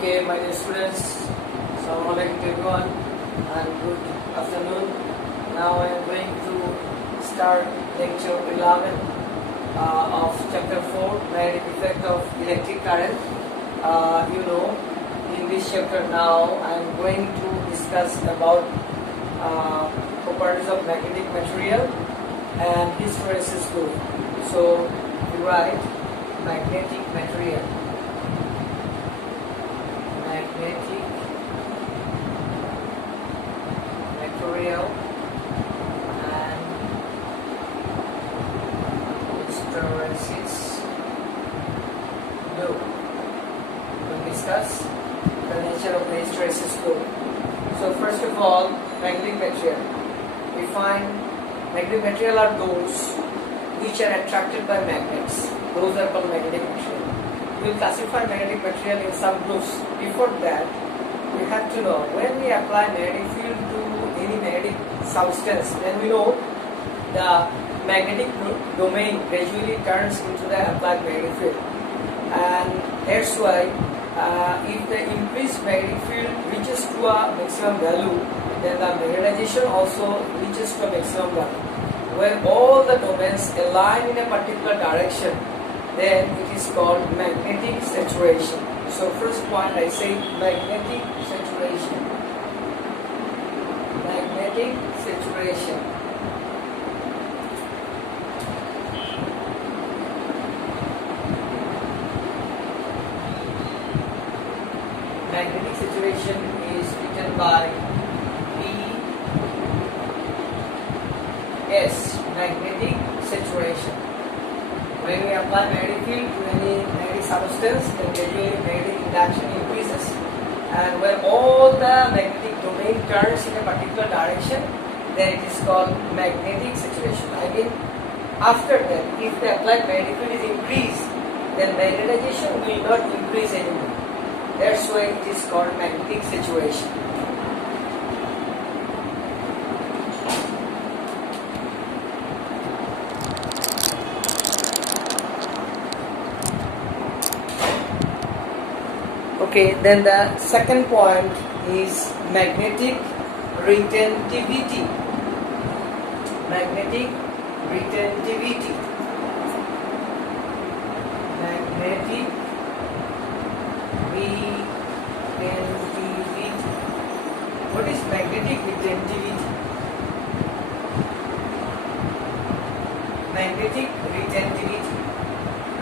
Okay, my dear students, Assalamu alaikum to everyone and good afternoon. Now I am going to start lecture 11 of chapter 4, magnetic effect of electric current. In this chapter now I am going to discuss about properties of magnetic material and hysteresis law. So we write magnetic material. Magnetic material and hysteresis law. We'll discuss the nature of the hysteresis law. So first of all, magnetic material. We find magnetic material are those which are attracted by magnets. Those are called magnetic material. We will classify magnetic material in some groups. Before that, we have to know when we apply magnetic field to any magnetic substance, then we know the magnetic domain gradually turns into the applied magnetic field. And that's why if the increased magnetic field reaches to a maximum value, then the magnetization also reaches to a maximum value. When all the domains align in a particular direction, then it is called magnetic saturation. So first point I say magnetic saturation. Magnetic saturation. Magnetic saturation is written by B.S. Magnetic saturation. When we apply magnetic field to any magnetic substance, then gradually magnetic induction increases, and when all the magnetic domain turns in a particular direction, then it is called magnetic saturation. I mean, after that, if the applied magnetic field is increased, then magnetization will not increase anymore. That's why it is called magnetic saturation. Okay, then the second point is magnetic retentivity. Magnetic retentivity. Magnetic retentivity. What is magnetic retentivity? Magnetic retentivity.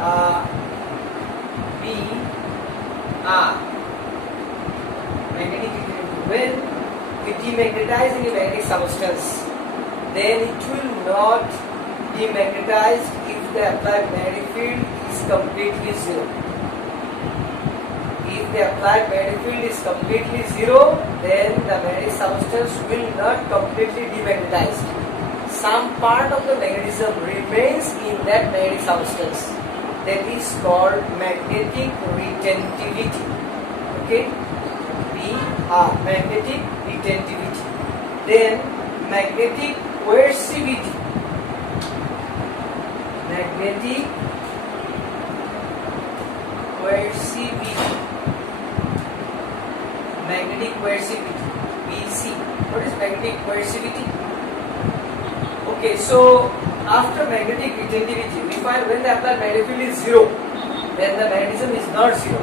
Magnetic retentivity. When we demagnetize any magnetic substance, then it will not demagnetize if the applied magnetic field is completely zero. If the applied magnetic field is completely zero, then the magnetic substance will not completely demagnetize. Some part of the magnetism remains in that magnetic substance. That is called magnetic retentivity. Okay? Magnetic retentivity. Then magnetic coercivity. Magnetic coercivity. Magnetic coercivity. BC. What is magnetic coercivity? Okay, so after magnetic retentivity, we find when the applied magnetic field is zero, then the magnetism is not zero.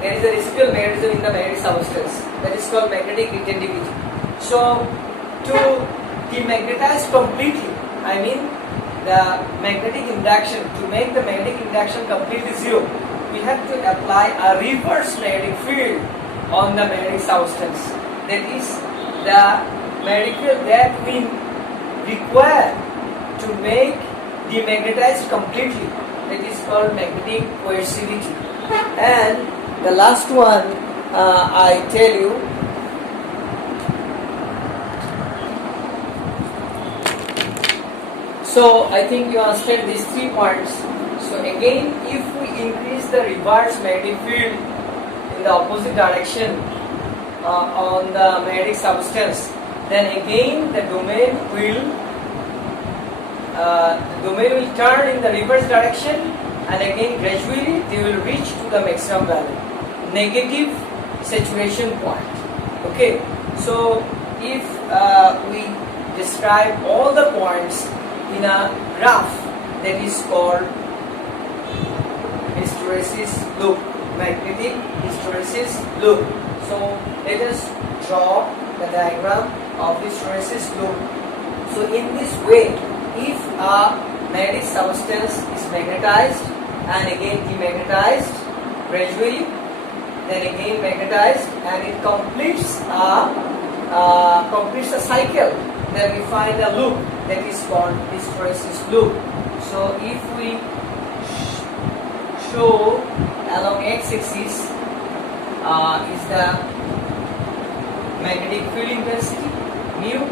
There is a residual magnetism in the magnetic substance. That is called magnetic retentivity. So, to demagnetize completely, I mean the magnetic induction, to make the magnetic induction completely zero, we have to apply a reverse magnetic field on the magnetic substance. That is the magnetic field that we require to make demagnetized completely. That is called magnetic coercivity. And the last one I tell you, so I think you understand these 3 points. So again, if we increase the reverse magnetic field in the opposite direction on the magnetic substance, then again the domain will turn in the reverse direction, and again gradually they will reach to the maximum value. Negative saturation point. Okay, so if we describe all the points in a graph, that is called hysteresis loop, magnetic hysteresis loop. So let us draw the diagram of hysteresis loop. So in this way, if a magnetic substance is magnetized and again demagnetized gradually, then again magnetized, and it completes a cycle, then we find a loop that is called hysteresis loop. So if we show along x-axis is the magnetic field intensity mu,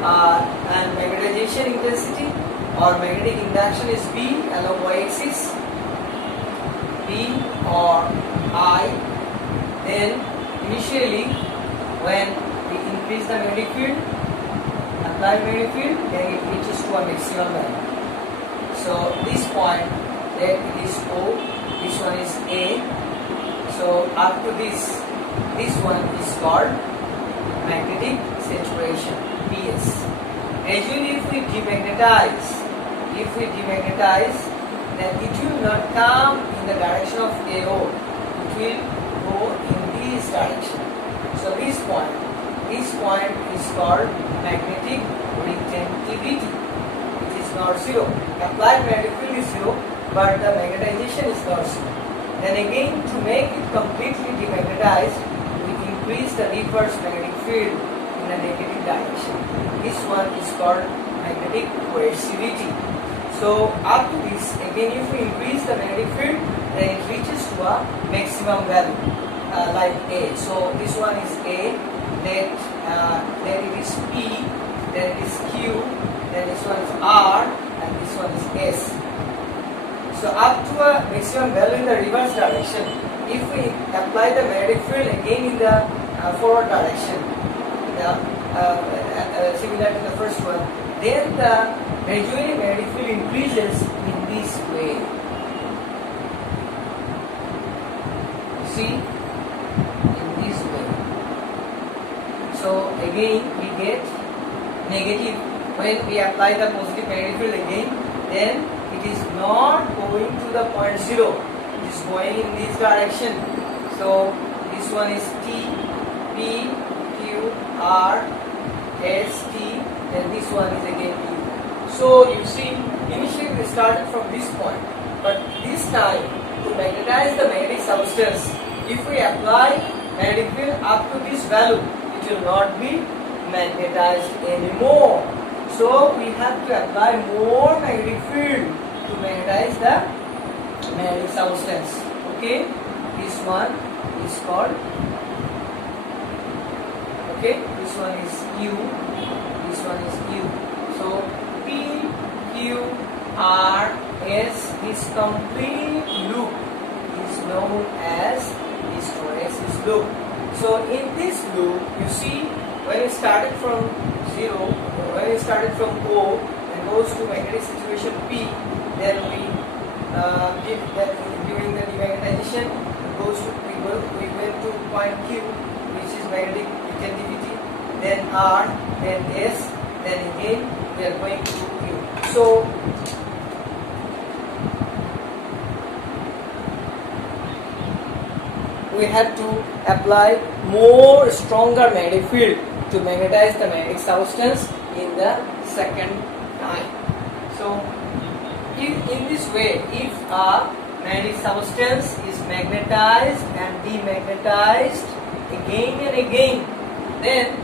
and magnetization intensity or magnetic induction is B along y-axis, B or I. Then initially when we increase the magnetic field, apply magnetic field, then it reaches to a maximum value. So this point, then it is O, this one is A. So up to this one is called magnetic saturation, PS. Gradually if we demagnetize, then it will not come in the direction of AO, it will go in this direction. So this point is called magnetic retentivity. It is not zero. Applied magnetic field is zero, but the magnetization is not zero. Then again, to make it completely demagnetized, we increase the reverse magnetic field in a negative direction. This one is called magnetic coercivity. So up to this, again if we increase the magnetic field, then it reaches to a maximum value like A. So this one is A, then it is P, then it is Q, then this one is R, and this one is S. So up to a maximum value in the reverse direction, if we apply the magnetic field again in the forward direction, similar to the first one, then the gradually magnetic field increases in this way. See, in this way. So again we get negative when we apply the positive magnetic field again, then it is not going to the point 0, it is going in this direction. So this one is T, P, Q, R, S, T, and this one is again Q. So you see, initially we started from this point, but this time to magnetize the magnetic substance, if we apply magnetic field up to this value, it will not be magnetized anymore. So we have to apply more magnetic field to magnetize the magnetic substance. Okay, this one is called. Okay, this one is U. This one is U. So P, Q, R, S, this complete loop is known as hysteresis loop. So in this loop, you see, when it started from 0, when it started from O and goes to magnetic situation P, then we give that during the demagnetization, we went to point Q, which is magnetic retentivity, then R, then S, then again we are going to Q. So we have to apply more stronger magnetic field to magnetize the magnetic substance in the second time. So in this way, if a magnetic substance is magnetized and demagnetized again and again, then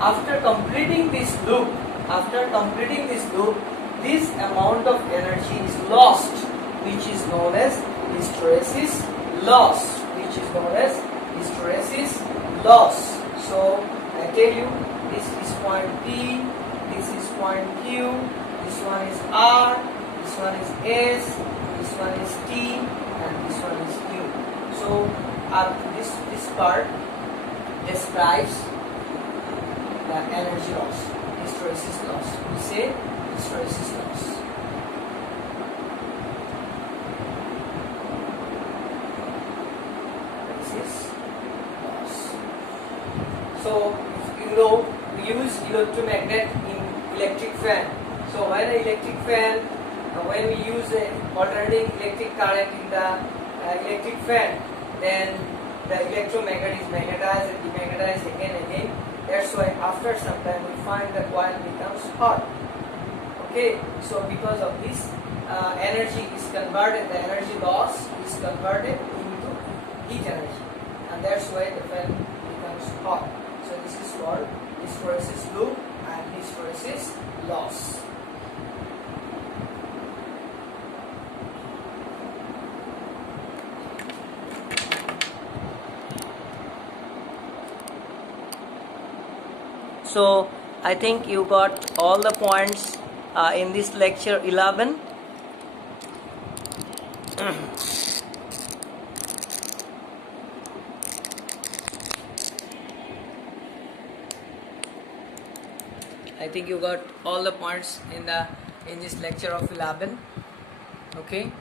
after completing this loop, this amount of energy is lost, which is known as hysteresis loss. So I tell you, this is point P, this is point Q, this one is R, this one is S, this one is T, and this one is Q. So this part describes the energy loss, hysteresis loss. We say hysteresis loss. Hysteresis loss. electromagnet in electric fan. So when an electric fan, when we use a alternating electric current in the electric fan, then the electromagnet is magnetized and demagnetized again and again. That's why after some time we find the coil becomes hot. Okay, so because of this, energy is converted, the energy loss is converted into heat energy, and that's why the fan becomes hot. So this is called hysteresis loop and hysteresis loss. So I think you got all the points in this lecture 11. I think you got all the points in this lecture of 11. Okay,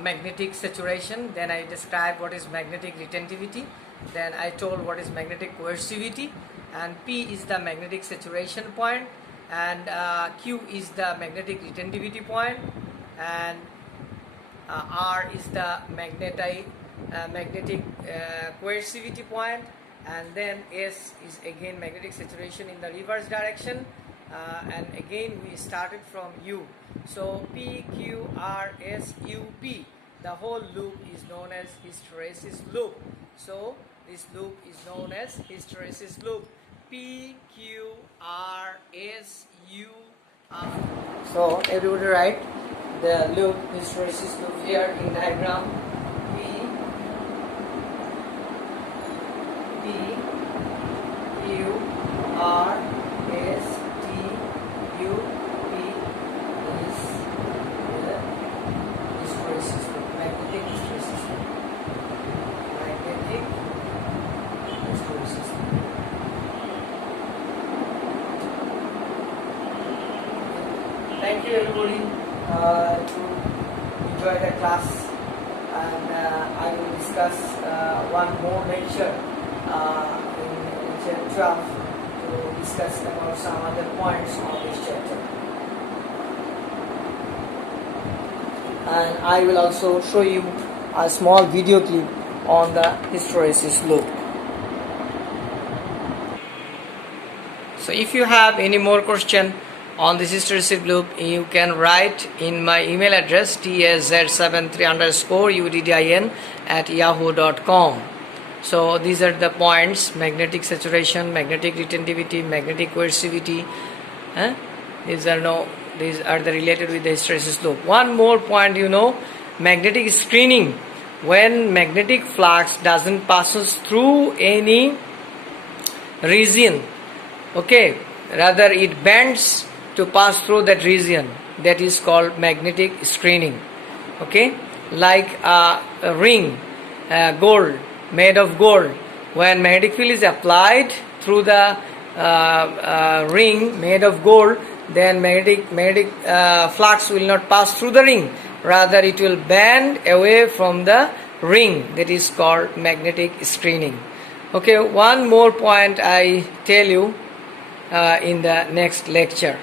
magnetic saturation. Then I described what is magnetic retentivity. Then I told what is magnetic coercivity. And P is the magnetic saturation point, and Q is the magnetic retentivity point, and R is the magnetic coercivity point, and then S is again magnetic saturation in the reverse direction, and again we started from U. So P, Q, R, S, U, P. The whole loop is known as hysteresis loop. So this loop is known as hysteresis loop. P, Q, R, S, U, R. So everybody write the loop, hysteresis loop here in diagram. P, Q, R, S, T, U, P is the hysteresis loop, magnetic hysteresis loop. Magnetic hysteresis loop. Thank you everybody to enjoy the class, and I will discuss one more lecture in lecture 12 to discuss about some other points on this chapter, and I will also show you a small video clip on the hysteresis loop. So if you have any more question on this hysteresis loop, you can write in my email address tsz73_uddin@yahoo.com. So these are the points: magnetic saturation, magnetic retentivity, magnetic coercivity. These are the related with the hysteresis loop. One more point, magnetic screening. When magnetic flux doesn't passes through any region, okay, rather it bends to pass through that region, that is called magnetic screening. Okay, like a ring, gold, made of gold. When magnetic field is applied through the ring made of gold, then magnetic flux will not pass through the ring, rather it will bend away from the ring. That is called magnetic screening. Okay, one more point I tell you in the next lecture.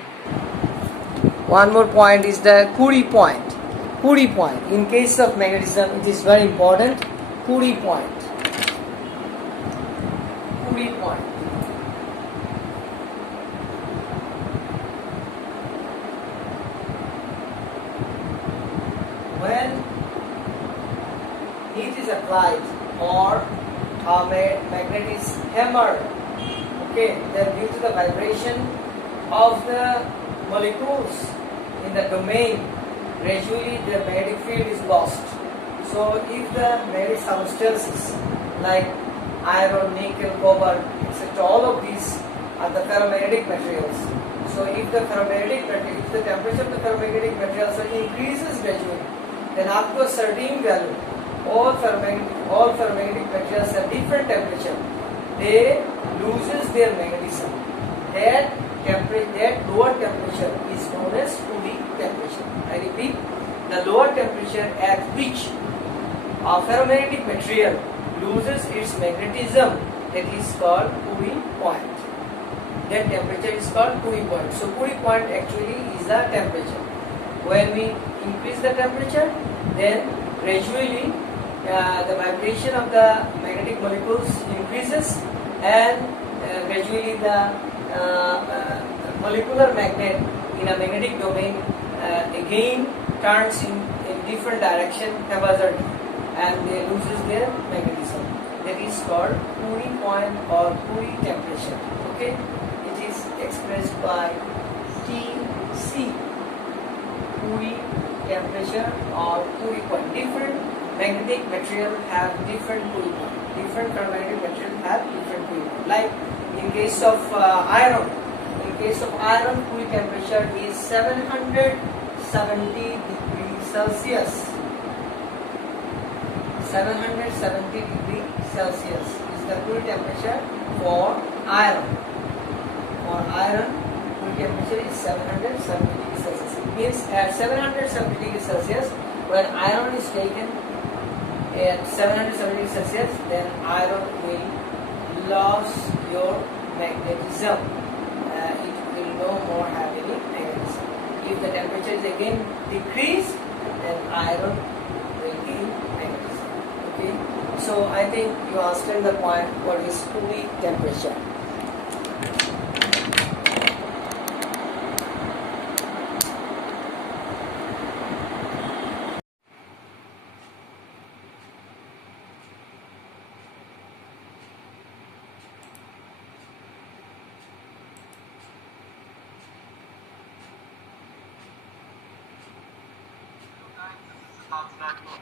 One more point is the Curie point. Curie point. In case of magnetism, it is very important. Curie point. Curie point. When heat is applied or a magnet is hammered, okay, then due to the vibration of the molecules in the domain, gradually the magnetic field is lost. So if the magnetic substances like iron, nickel, copper, etc., all of these are the ferromagnetic materials. So if the temperature of the ferromagnetic materials increases gradually, then up to a certain value, all ferromagnetic materials at different temperature, they loses their magnetism. That lower temperature is known as Curie temperature. I repeat, the lower temperature at which a ferromagnetic material loses its magnetism, that is called Curie point. then temperature is called cooling point. So cooling point actually is the temperature. When we increase the temperature, then gradually the vibration of the magnetic molecules increases, and gradually the molecular magnet in a magnetic domain again turns in different direction haphazardly, and they loses their magnetism. That is called Curie point or Curie temperature. Okay, it is expressed by Tc, Curie temperature or Curie point. Different magnetic material have different Curie point. Different ferromagnetic material have different Curie point. Like in case of iron, Curie temperature is 770 degrees Celsius. 770 degrees Celsius is the Curie temperature for iron. For iron, Curie temperature is 770 degrees Celsius. It means at 770 degrees Celsius, when iron is taken at 770 degrees Celsius, then iron will lose your magnetism. It will no more have any magnetism. If the temperature is again decreased, then iron will gain magnetism. Okay, so I think you understand the point what is Curie temperature.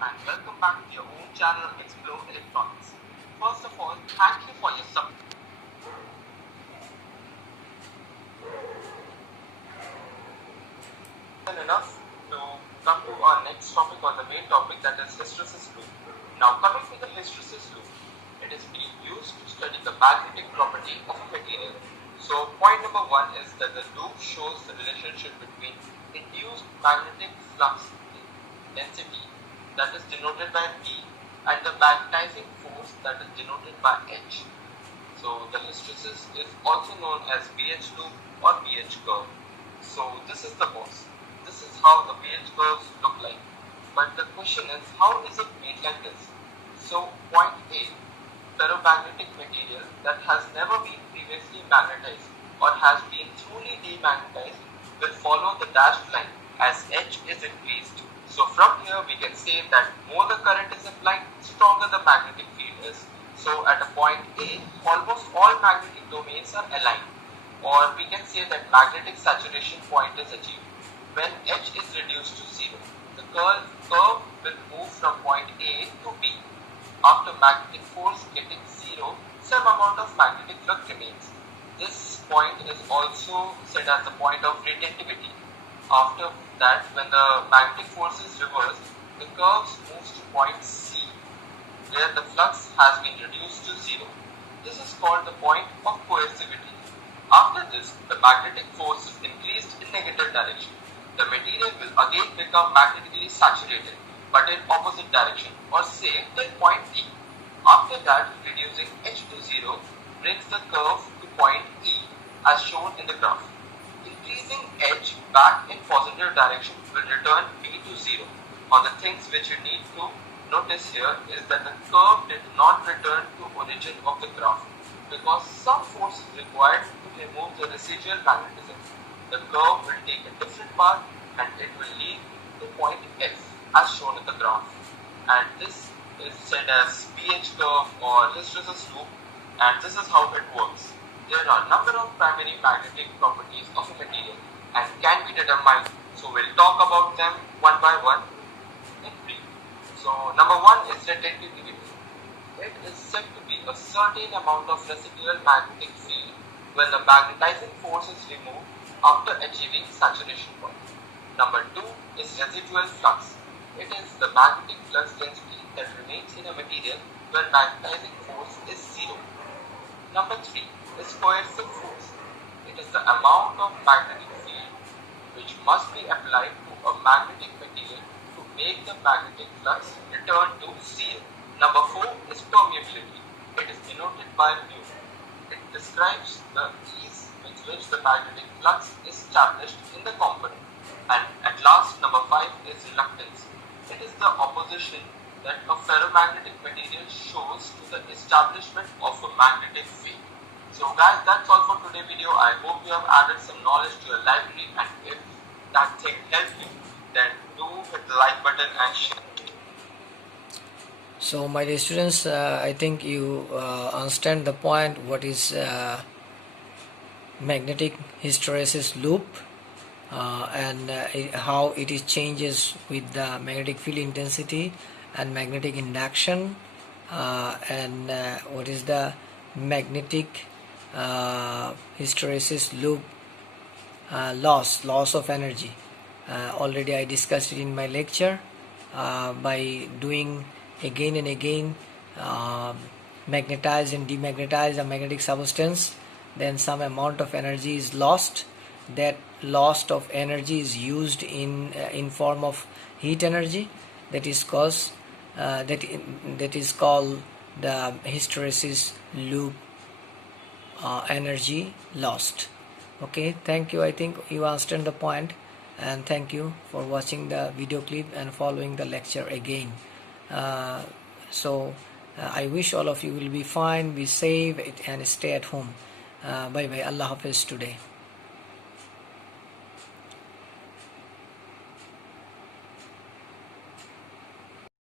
And welcome back to your own channel, Explore Electronics. First of all, thank you for your support. Enough to come to our next topic, or the main topic, that is hysteresis loop. Now, coming to the hysteresis loop, it is being used to study the magnetic property of a material. So, point number one is that the loop shows the relationship between induced magnetic flux density, that is denoted by P, and the magnetizing force, that is denoted by H. So the hysteresis is also known as pH loop or pH curve. So this is the boss. This is how the pH curves look like. But the question is, how is it made like this? So point A, ferromagnetic material that has never been previously magnetized or has been truly demagnetized will follow the dashed line as H is increased. So from here we can say that more the current is applied, stronger the magnetic field is. So at a point A, almost all magnetic domains are aligned, or we can say that magnetic saturation point is achieved. When H is reduced to 0, the curve will move from point A to B. After magnetic force getting 0, some amount of magnetic flux remains. This point is also said as the point of retentivity. After that, when the magnetic force is reversed, the curve moves to point C, where the flux has been reduced to 0. This is called the point of coercivity. After this, the magnetic force is increased in negative direction. The material will again become magnetically saturated, but in opposite direction, or say till point D. After that, reducing H to 0 brings the curve to point E, as shown in the graph. Increasing H back in positive direction will return B to 0. On the things which you need to notice here is that the curve did not return to origin of the graph because some force is required to remove the residual magnetism. The curve will take a different path and it will lead to point F as shown in the graph. And this is said as pH curve or hysteresis loop, and this is how it works. There are a number of primary magnetic properties of a material and can be determined. So we'll talk about them one by one in brief. So number one is retentivity. It is said to be a certain amount of residual magnetic field when the magnetizing force is removed after achieving saturation point. Number two is residual flux. It is the magnetic flux density that remains in a material when magnetizing force is 0. Number three is coercive force. It is the amount of magnetic field which must be applied to a magnetic material to make the magnetic flux return to 0. Number 4 is permeability. It is denoted by mu. It describes the ease with which the magnetic flux is established in the component. And at last, number 5 is reluctance. It is the opposition that a ferromagnetic material shows to the establishment of a magnetic field. So guys, that's all for today's video. I hope you have added some knowledge to your library, and if that thing helped you, then do hit the like button and share. So my dear students, I think you understand the point what is magnetic hysteresis loop and how it is changes with the magnetic field intensity and magnetic induction, and what is the magnetic hysteresis loop loss of energy. Already I discussed it in my lecture. By doing again and again magnetize and demagnetize a magnetic substance, then some amount of energy is lost. That loss of energy is used in form of heat energy, that is called the hysteresis loop energy lost. Okay, thank you. I think you understand the point, and thank you for watching the video clip and following the lecture again. I wish all of you will be fine, be safe, and stay at home. Bye bye. Allah Hafiz today.